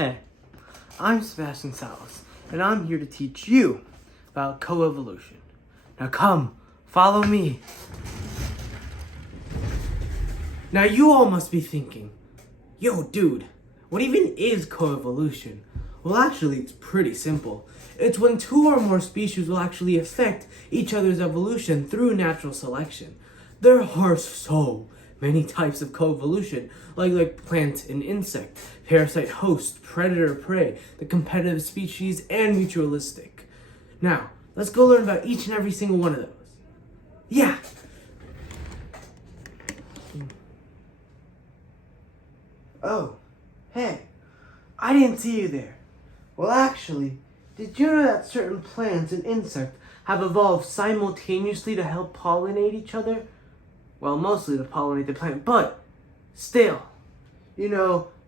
Hey, I'm Sebastian Salas, and I'm here to teach you about coevolution. Now come, follow me. Now you all must be thinking, yo dude, what even is coevolution? Well actually it's pretty simple. It's when two or more species will actually affect each other's evolution through natural selection. There are so many types of coevolution, like plant and insect, parasite host, predator prey, the competitive species, and mutualistic. Now, let's go learn about each and every single one of those. Yeah! Oh, hey, I didn't see you there. Well actually, did you know that certain plants and insects have evolved simultaneously to help pollinate each other? Well, mostly to pollinate the plant, but still,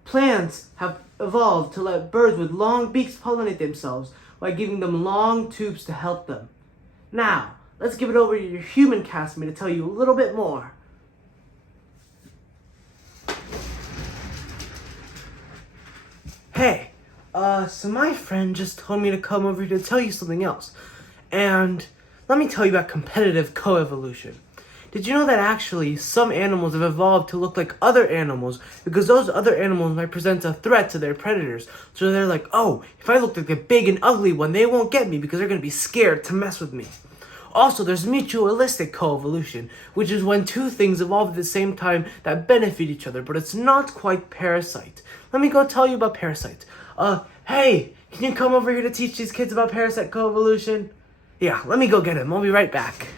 plants have evolved to let birds with long beaks pollinate themselves by giving them long tubes to help them. Now, let's give it over to your human castmate to tell you a little bit more. Hey, so my friend just told me to come over here to tell you something else. And let me tell you about competitive coevolution. Did you know that actually some animals have evolved to look like other animals because those other animals might present a threat to their predators? So they're like, oh, if I look like a big and ugly one, they won't get me because they're going to be scared to mess with me. Also, there's mutualistic coevolution, which is when two things evolve at the same time that benefit each other, but it's not quite parasite. Let me go tell you about parasite. Hey, can you come over here to teach these kids about parasite coevolution? Yeah, let me go get him. I'll be right back.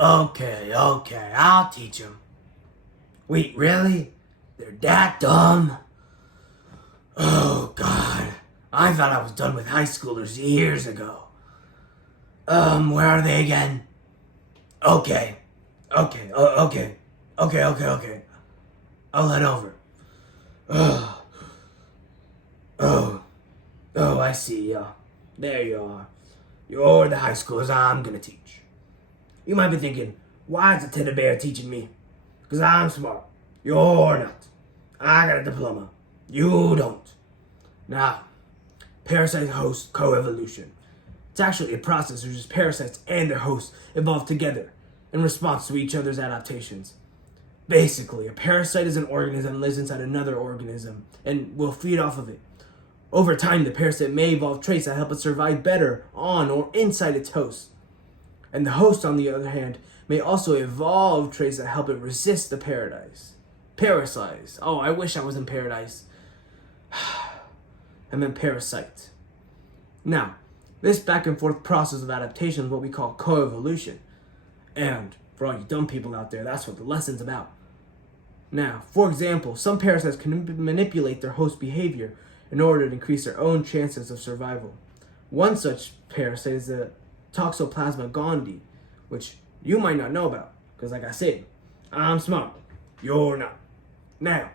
Okay, I'll teach them. Wait, really? They're that dumb? Oh, God. I thought I was done with high schoolers years ago. Where are they again? Okay. I'll head over. I see ya. There you are. You're the high schoolers I'm gonna teach. You might be thinking, why is a teddy bear teaching me? Because I'm smart. You're not. I got a diploma. You don't. Now, parasite-host coevolution. It's actually a process in which parasites and their hosts evolve together in response to each other's adaptations. Basically, a parasite is an organism that lives inside another organism and will feed off of it. Over time, the parasite may evolve traits that help it survive better on or inside its host. And the host, on the other hand, may also evolve traits that help it resist the parasite. Oh, I wish I was in paradise. I meant parasite. Now, this back and forth process of adaptation is what we call coevolution. And for all you dumb people out there, that's what the lesson's about. Now, for example, some parasites can manipulate their host behavior in order to increase their own chances of survival. One such parasite is the Toxoplasma gondii, which you might not know about, because like I said, I'm smart, you're not. Now,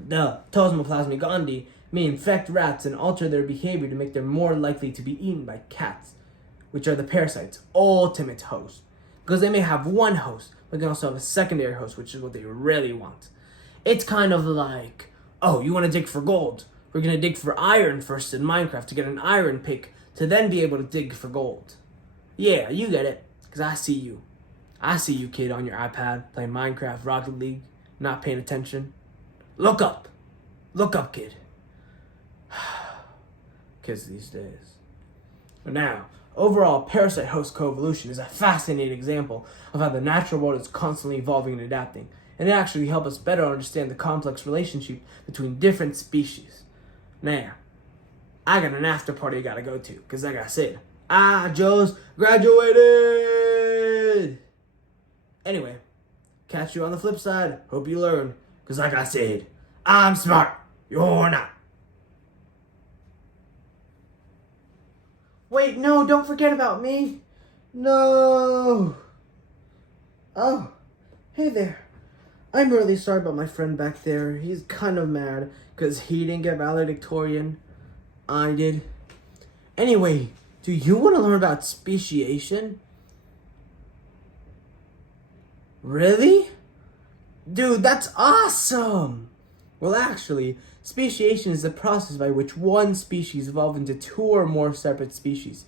the Toxoplasma gondii may infect rats and alter their behavior to make them more likely to be eaten by cats, which are the parasite's ultimate host. Because they may have one host, but they can also have a secondary host, which is what they really want. It's kind of like, oh, you want to dig for gold? We're going to dig for iron first in Minecraft to get an iron pick to then be able to dig for gold. Yeah, you get it, because I see you. I see you, kid, on your iPad, playing Minecraft, Rocket League, not paying attention. Look up, kid. Kids these days. Now, overall, parasite-host coevolution is a fascinating example of how the natural world is constantly evolving and adapting, and it actually helps us better understand the complex relationship between different species. Now, I got an after party I gotta go to, because like I said, I just graduated! Anyway, catch you on the flip side. Hope you learn, because like I said, I'm smart, you're not. Wait, no, don't forget about me. No. Oh, hey there. I'm really sorry about my friend back there. He's kind of mad because he didn't get valedictorian. I did. Anyway, do you want to learn about speciation? Really? Dude, that's awesome! Well, actually, speciation is the process by which one species evolves into two or more separate species.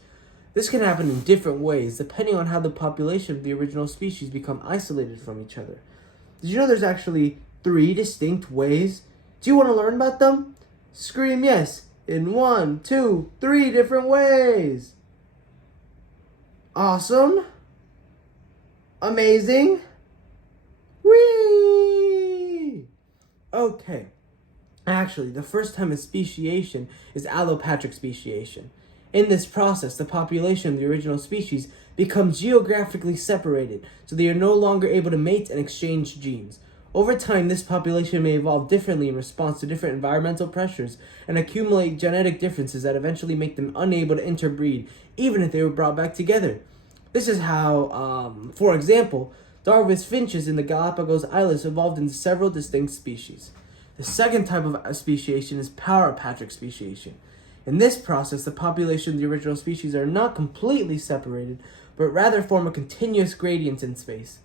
This can happen in different ways, depending on how the population of the original species become isolated from each other. Did you know there's actually 3 distinct ways? Do you want to learn about them? Scream yes in 1, 2, 3 different ways. Awesome. Amazing. Whee! Okay. Actually, the first time of speciation is allopatric speciation. In this process, the population of the original species becomes geographically separated, so they are no longer able to mate and exchange genes. Over time, this population may evolve differently in response to different environmental pressures and accumulate genetic differences that eventually make them unable to interbreed, even if they were brought back together. This is how, for example, Darwin's finches in the Galapagos Islands evolved into several distinct species. The second type of speciation is parapatric speciation. In this process, the population of the original species are not completely separated, but rather form a continuous gradient in space.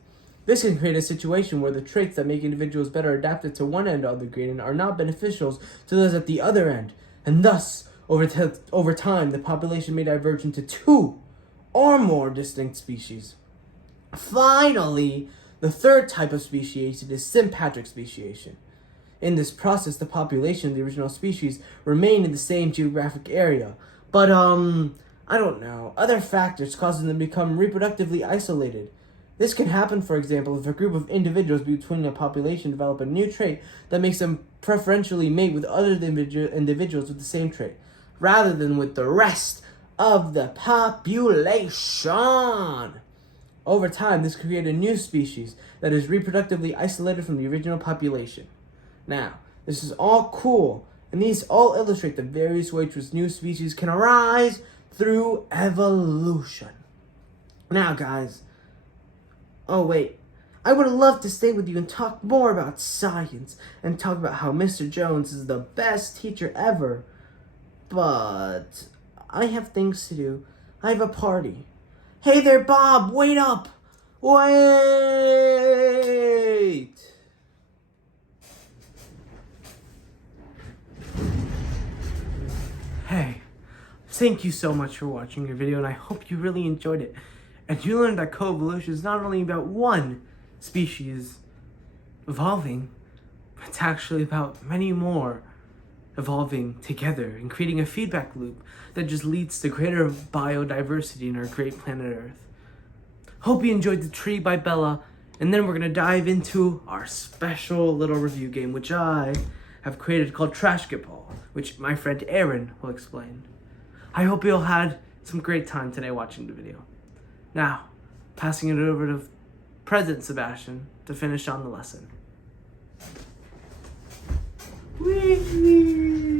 This can create a situation where the traits that make individuals better adapted to one end of the gradient are not beneficial to those at the other end, and thus, over time, the population may diverge into 2 or more distinct species. Finally, the third type of speciation is sympatric speciation. In this process, the population of the original species remain in the same geographic area, but I don't know, other factors causing them to become reproductively isolated. This can happen, for example, if a group of individuals between a population develop a new trait that makes them preferentially mate with other individuals with the same trait, rather than with the rest of the population. Over time, this creates a new species that is reproductively isolated from the original population. Now, this is all cool, and these all illustrate the various ways which new species can arise through evolution. Now, guys, oh wait, I would love to stay with you and talk more about science and talk about how Mr. Jones is the best teacher ever, but I have things to do. I have a party. Hey there, Bob, wait up! Wait! Hey, thank you so much for watching your video, and I hope you really enjoyed it. And you learned that coevolution is not only about one species evolving, but it's actually about many more evolving together and creating a feedback loop that just leads to greater biodiversity in our great planet Earth. Hope you enjoyed The Tree by Bella, and then we're going to dive into our special little review game, which I have created called Trash Get Ball, which my friend Aaron will explain. I hope you all had some great time today watching the video. Now, passing it over to President Sebastian to finish on the lesson. Whee!